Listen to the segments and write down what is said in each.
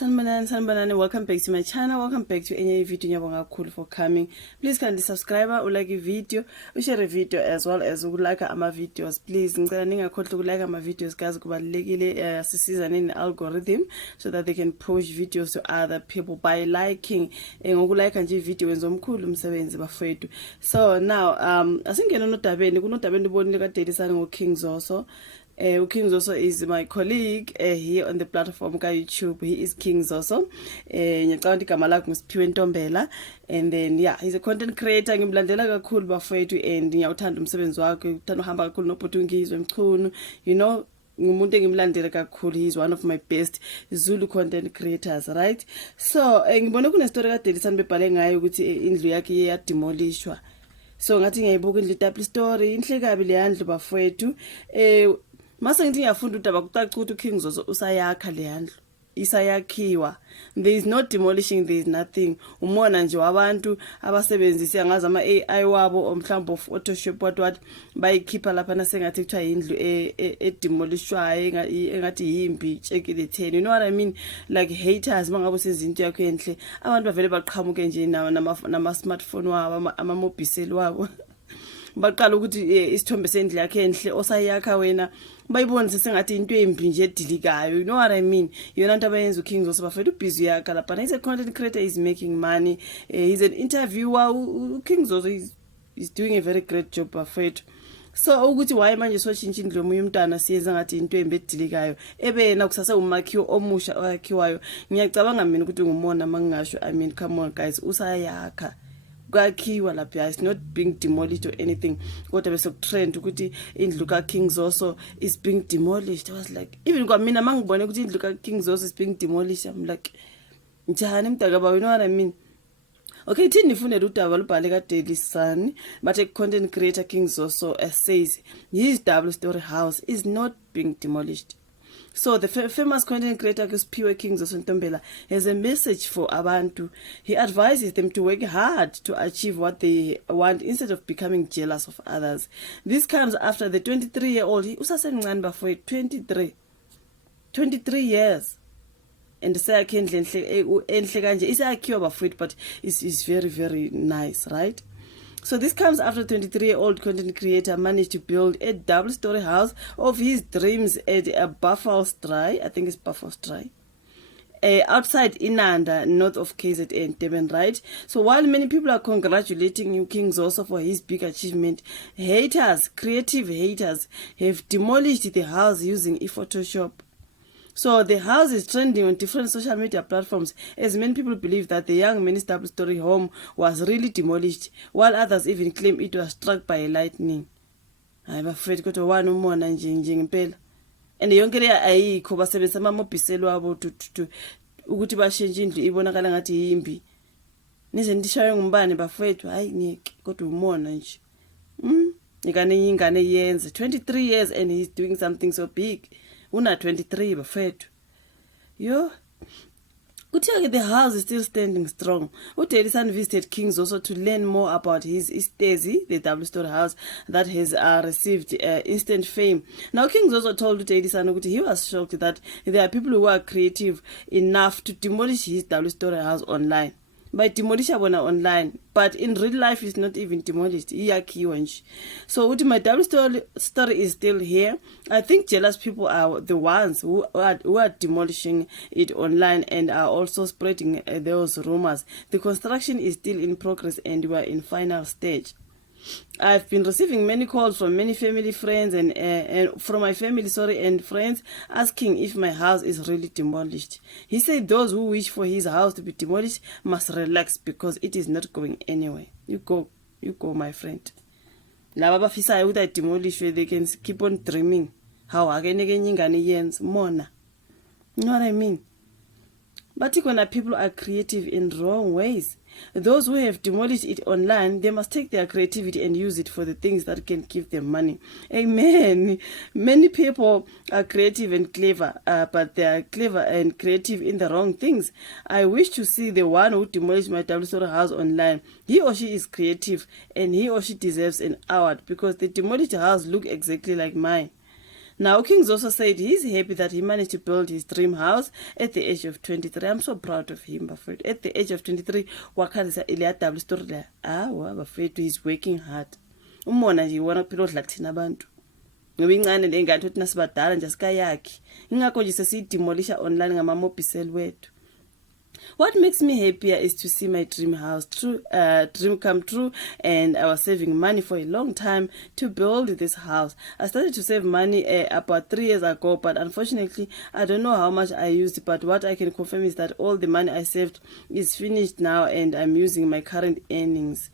Sanbanani, welcome back to my channel. Welcome back to any video nyabonga cool for coming. Please kindly subscribe, like a video, share a video as well as like ama videos. Please ngicela ningakhohlwa ukulike ama videos guys kubalekile sisizana in algorithm so that they can push videos to other people by liking. Ngokulike nje video wenza omkhulu umsebenzi bafethu. So now asingena nodabeni kunodabeni ubonile kade lisana ngo King Zoso. King Zoso is my colleague here on the platform ka YouTube. He is King Zoso. Ngicabanga igama lakhe nguSiphiwe Ntombela, and then yeah, he's a content creator. Ngimlandela kakhulu bafethu and ngiyawuthanda umsebenzi wakhe. Uthanda uhamba kakhulu noPortugese wemchunu. You know, ngumuntu engimlandela kakhulu. He's one of my best Zulu content creators, right? So ngibone kune story kade lisana bebhale ngayo ukuthi indlu yakhe ya demolishwa. So ngathi ngiyayibuka indlu double story inhle kabi le yandlu bafethu. Mase ngithi ngiyafunda udaba kucaca ukuthi uKing Zoso usayakha le yandlu isayakhiwa. There is no demolishing, there is nothing. Umona nje wabantu abasebenzisa ngaza ama AI wabo omhlambo Photoshop what bayikhipha lapha nasengathi kuthiwa indlu demolishwayo engathi yimbi tshekile 10. You know what I mean? Like haters mangabe senza into yakho enhle abantu bavele baqhamuke nje nama smartphone wabo ama mobile wabo baqala ukuthi isithombe sendlu yakhe enhle osayakha wena bayibona sengathi into embi nje edilikayo. You know what I mean? Yona into abayenza uKing Zoso bafethu busy yakha lapha. He's a content creator, is making money. He's an interviewer. King Zoso is doing a very great job bafethu. So ukuthi why manje so tshintsha indlu yomunye umntana siyenza ngathi into embi edilikayo ebe yena kusasa umakhiwo omusha oyakhiwayo. Ngiyacabanga mina ukuthi ngumona mangingasho. I mean, come on guys, usayakha kwakhiwa lapha. It's not being demolished or anything. Kodwa bese trend ukuthi indlu ka King Zoso is being demolished. I was like, even kwamina mangibone ukuthi indlu ka King Zoso is being demolished, I'm like, njani mdaka ba, you know what I mean? Okay, thini nifunela udaba lubhale ka Daily Sun, but a content creator King Zoso says his double story house is not being demolished. So the famous content creator Pure King Zoso Ntombela has a message for abantu. He advises them to work hard to achieve what they want instead of becoming jealous of others. This comes after the 23-year-old, usasemncane bafowethu, 23 years. And sayakhe enhle kanje isakhiwa bafowethu, but it's very, very nice, right? So this comes after 23-year-old content creator managed to build a double-story house of his dreams at Buffelsdry, I think it's Buffelsdry, outside Inanda, north of KZN, Durban, right? So while many people are congratulating King Zoso for his big achievement, creative haters, have demolished the house using Photoshop. So the house is trending on different social media platforms as many people believe that the young man's double-story home was really demolished, while others even claim it was struck by lightning. I'm afraid kodwa wani umona nje ngempela. And yonke le ayikho basebenzisa ama mobile wabo ukuthi bashintshe indlu ibonakala ngathi yimbi. Nize ndishaye ngumbane bafethu, hayi ngeke kodwa umona nje. Ingane yenze 23 years and he's doing something so big. Una 23 bafethu. Yo. Kuthiwa the house is still standing strong. Daily Sun visited King Zoso to learn more about his Stezi, the double-story house that has received instant fame. Now King Zoso told Daily Sun that he was shocked that there are people who are creative enough to demolish his double-story house online. By demolish online, but in real life it's not even demolished. So my double story is still here. I think jealous people are the ones who are demolishing it online and are also spreading those rumors. The construction is still in progress and we are in final stage. I've been receiving many calls from many family friends and from my family and friends asking if my house is really demolished. He said those who wish for his house to be demolished must relax because it is not going anywhere. You go my friend. Laba bafisa ukuthi demolish, they can keep on dreaming. How akeneke ingane yenze mona. You know what I mean? But when people are creative in wrong ways, those who have demolished it online, they must take their creativity and use it for the things that can give them money. Amen. Many people are creative and clever, but they are clever and creative in the wrong things. I wish to see the one who demolished my double-story house online. He or she is creative and he or she deserves an award because the demolished house looks exactly like mine. Now, King Zoso said he's happy that he managed to build his dream house at the age of 23. I'm so proud of him, Bafethu. At the age of 23, wakhalisa ile double story la. Bafethu, he's working hard. Umona nje wona kuphila odla kuthina abantu. Ngoba incane le ngathi uthi nasibadala nje sikayakhi. Ingakho nje sesidemolisha online ngamamobisel wethu. What makes me happier is to see my dream house dream come true, and I was saving money for a long time to build this house. I started to save money about 3 years ago, but unfortunately I don't know how much I used, but what I can confirm is that all the money I saved is finished now, and I'm using my current earnings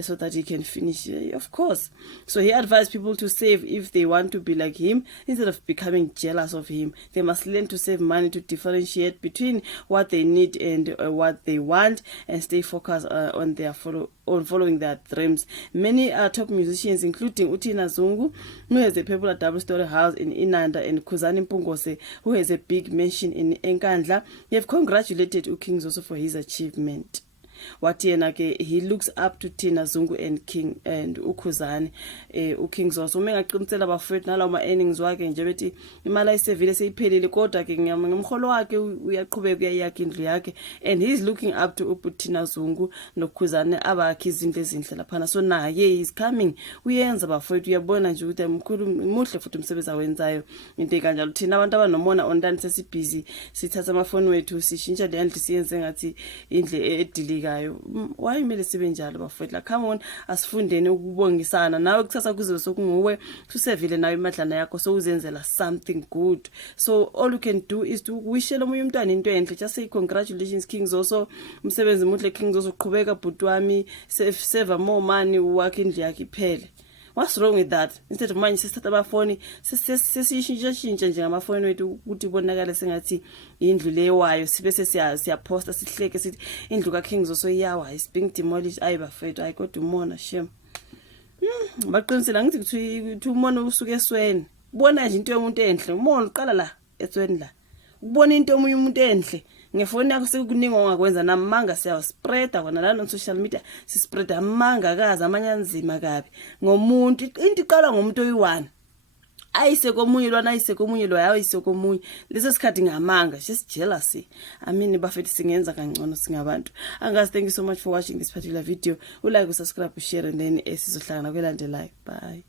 so that he can finish, of course. So he advised people to save if they want to be like him instead of becoming jealous of him. They must learn to save money to differentiate between what they need and what they want, and stay focused on following their dreams. Many top musicians, including Utina Zungu, who has a popular double-story house in Inanda, and Khuzani Mpungose, who has a big mansion in Nkandla, they have congratulated King Zoso for his achievement. He looks up to Tina Zungu and King and Ukhuzani King Zoso. Mengaqinisela bafethu nalawo ma earnings wakhe nje bethi imali ayisevile seyiphelile, kodwa ke ngomholo wakhe uyaqhubeka uyayakha indlu yakhe, and he's looking up to Tina Zungu noKhuzani abakhe izinto ezinhle laphana. So naye is coming, uyenza bafethu, uyabona nje ukuthi mkhulu muhle futhi umsebenzi awenzayo into kanjalo. Thina abantu abanomona online sesibhizi sithatha amafoni wethu sishintsha le ndlu siyenze ngathi indlu edilika. Why kumele sibe njalo bafethu? Like, come on, asifundeni ukubongisana. Nawe kusasa kuze sokunguwe usevile nawe imadlana yakho so uzenzela something good. So all you can do is to wish omunye umntwana into enhle. Just say congratulations King Zoso, umsebenzi muhle King Zoso, qhubeka bhuti wami, save more money, wakhe indlu yakhe iphele. What's wrong with that? Instead of manje sesithatha amafoni sesishintsha nje ngamafoni wethu ukuthi bonakala sengathi indlu lewayo sibe siyaposta sihleke sithi indlu ka King Zoso iyawa is being demolished. Ayi bafethu, ayi kodwa umona shame. Baqinisela ngithi kuthi umona usuke esweni. Ubona nje into yomuntu enhle. Umona uqala la esweni la. Ubona into yomunye umuntu enhle. Ngefoni yakho sekukuningi ongakwenza namanga siyawaspreada kona la on social media, sispreada amanga kaza amanyanzima kabi ngomuntu. Into iqala ngomuntu oyi1, ayise komunye lwana, ayise komunye lo, ayise komunye. Leso sikhathi ngamanga, just jealousy. I mean bafethu singenza kangcono singabantu. Angazi, thank you so much for watching this particular video. Ulike, usubscribe, ushare, and then sizohlangana kwelandelayo. Bye.